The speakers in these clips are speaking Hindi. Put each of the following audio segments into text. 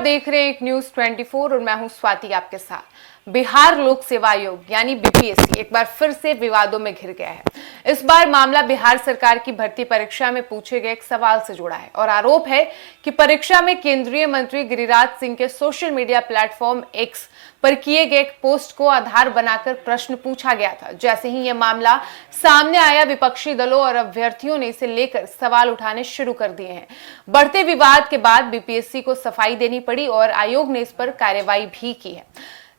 देख रहे हैं एक न्यूज 24 और मैं हूं स्वाति आपके साथ। बिहार लोक सेवा आयोग यानी बीपीएससी एक बार फिर से विवादों में घिर गया है। इस बार मामला बिहार सरकार की भर्ती परीक्षा में पूछे गए एक सवाल से जुड़ा है और आरोप है कि परीक्षा में केंद्रीय मंत्री गिरिराज सिंह के सोशल मीडिया प्लेटफॉर्म एक्स पर किए गए एक पोस्ट को आधार बनाकर प्रश्न पूछा गया था। जैसे ही यह मामला सामने आया, विपक्षी दलों और अभ्यर्थियों ने इसे लेकर सवाल उठाने शुरू कर दिए हैं। बढ़ते विवाद के बाद बीपीएससी को सफाई देनी पड़ी और आयोग ने इस पर कार्रवाई भी की है।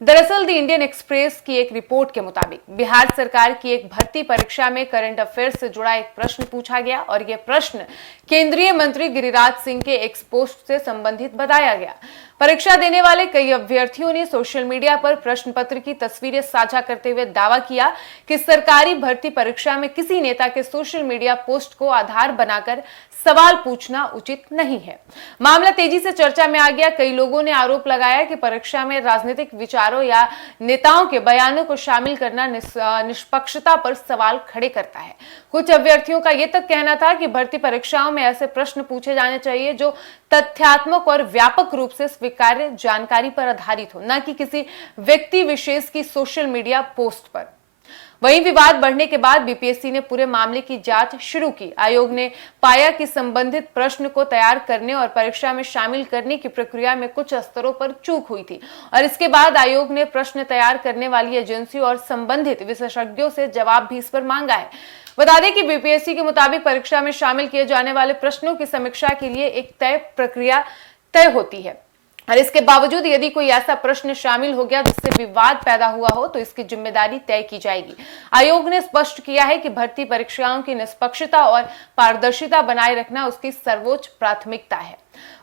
दरअसल द इंडियन एक्सप्रेस की एक रिपोर्ट के मुताबिक बिहार सरकार की एक भर्ती परीक्षा में करंट अफेयर्स से जुड़ा एक प्रश्न पूछा गया और यह प्रश्न केंद्रीय मंत्री गिरिराज सिंह के एक्स पोस्ट से संबंधित बताया गया। परीक्षा देने वाले कई अभ्यर्थियों ने सोशल मीडिया पर प्रश्न पत्र की तस्वीरें साझा करते हुए दावा किया कि सरकारी भर्ती परीक्षा में किसी नेता के सोशल मीडिया पोस्ट को आधार बनाकर सवाल पूछना उचित नहीं है। मामला तेजी से चर्चा में आ गया। कई लोगों ने आरोप लगाया कि परीक्षा में राजनीतिक विचारों या नेताओं के बयानों को शामिल करना निष्पक्षता पर सवाल खड़े करता है। कुछ अभ्यर्थियों का यह तक कहना था कि भर्ती परीक्षाओं में ऐसे प्रश्न पूछे जाने चाहिए जो तथ्यात्मक और व्यापक रूप से स्वीकार्य जानकारी पर आधारित हो, न कि किसी व्यक्ति विशेष की सोशल मीडिया पोस्ट पर। वहीं विवाद बढ़ने के बाद बीपीएससी ने पूरे मामले की जांच शुरू की। आयोग ने पाया कि संबंधित प्रश्न को तैयार करने और परीक्षा में शामिल करने की प्रक्रिया में कुछ स्तरों पर चूक हुई थी और इसके बाद आयोग ने प्रश्न तैयार करने वाली एजेंसियों और संबंधित विशेषज्ञों से जवाब भी इस पर मांगा है। बता दें कि बीपीएससी के मुताबिक परीक्षा में शामिल किए जाने वाले प्रश्नों की समीक्षा के लिए एक प्रक्रिया तय होती है और इसके बावजूद यदि कोई ऐसा प्रश्न शामिल हो गया जिससे विवाद पैदा हुआ हो तो इसकी जिम्मेदारी तय की जाएगी। आयोग ने स्पष्ट किया है कि भर्ती परीक्षाओं की निष्पक्षता और पारदर्शिता बनाए रखना उसकी सर्वोच्च प्राथमिकता है।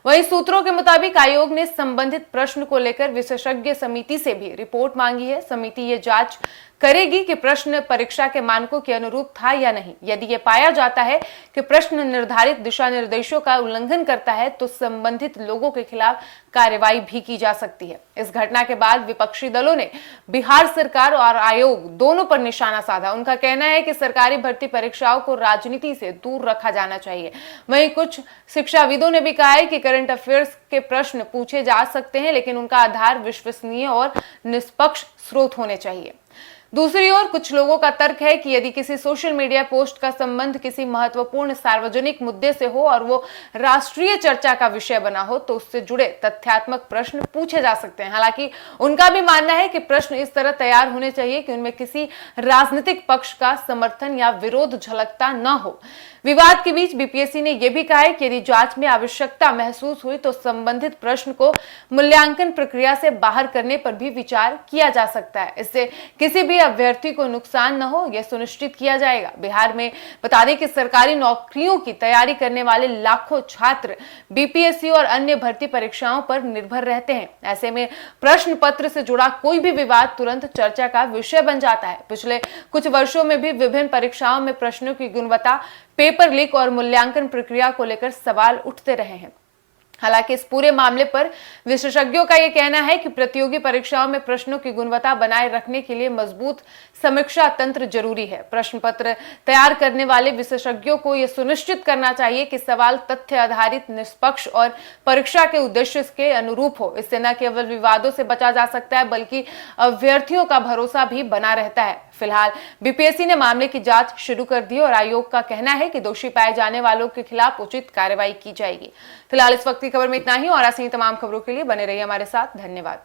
वहीं सूत्रों के मुताबिक आयोग ने संबंधित प्रश्न को लेकर विशेषज्ञ समिति से भी रिपोर्ट मांगी है। समिति ये जांच करेगी कि प्रश्न परीक्षा के मानकों के अनुरूप था या नहीं। यदि यह पाया जाता है कि प्रश्न निर्धारित दिशा निर्देशों का उल्लंघन करता है तो संबंधित लोगों के खिलाफ कार्रवाई भी की जा सकती है। इस घटना के बाद विपक्षी दलों ने बिहार सरकार और आयोग दोनों पर निशाना साधा। उनका कहना है कि सरकारी भर्ती परीक्षाओं को राजनीति से दूर रखा जाना चाहिए। वहीं कुछ शिक्षाविदों ने भी कहा है कि करंट अफेयर्स के प्रश्न पूछे जा सकते हैं, लेकिन उनका आधार विश्वसनीय और निष्पक्ष स्रोत होने चाहिए। दूसरी ओर कुछ लोगों का तर्क है कि यदि किसी सोशल मीडिया पोस्ट का संबंध किसी महत्वपूर्ण सार्वजनिक मुद्दे से हो और वो राष्ट्रीय चर्चा का विषय बना हो तो उससे जुड़े तथ्यात्मक प्रश्न पूछे जा सकते हैं। हालांकि उनका भी मानना है कि प्रश्न इस तरह तैयार होने चाहिए कि उनमें किसी राजनीतिक पक्ष का समर्थन या विरोध झलकता न हो। विवाद के बीच बीपीएससी ने यह भी कहा है कि यदि जांच में आवश्यकता महसूस हुई तो संबंधित प्रश्न को मूल्यांकन प्रक्रिया से बाहर करने पर भी विचार किया जा सकता है। इससे किसी भी अभ्यर्थी को नुकसान न हो, यह सुनिश्चित किया जाएगा। बिहार में बता दें कि सरकारी नौकरियों की तैयारी करने वाले लाखों छात्र बीपीएससी और अन्य भर्ती परीक्षाओं पर निर्भर रहते हैं। ऐसे में प्रश्न पत्र से जुड़ा कोई भी विवाद तुरंत चर्चा का विषय बन जाता है। पिछले कुछ वर्षों में भी विभिन्न परीक्षाओं में प्रश्नों की गुणवत्ता, पेपर लीक और मूल्यांकन प्रक्रिया को लेकर सवाल उठते रहे हैं। हालांकि इस पूरे मामले पर विशेषज्ञों का यह कहना है कि प्रतियोगी परीक्षाओं में प्रश्नों की गुणवत्ता बनाए रखने के लिए मजबूत समीक्षा तंत्र जरूरी है। प्रश्न पत्र तैयार करने वाले विशेषज्ञों को यह सुनिश्चित करना चाहिए कि सवाल तथ्य आधारित, निष्पक्ष और परीक्षा के उद्देश्य के अनुरूप हो। इससे न केवल विवादों से बचा जा सकता है बल्कि अभ्यर्थियों का भरोसा भी बना रहता है। फिलहाल बीपीएससी ने मामले की जांच शुरू कर दी और आयोग का कहना है कि दोषी पाए जाने वालों के खिलाफ उचित कार्रवाई की जाएगी। फिलहाल इस वक्त की खबर में इतना ही और ऐसी ही तमाम खबरों के लिए बने रहिए हमारे साथ। धन्यवाद।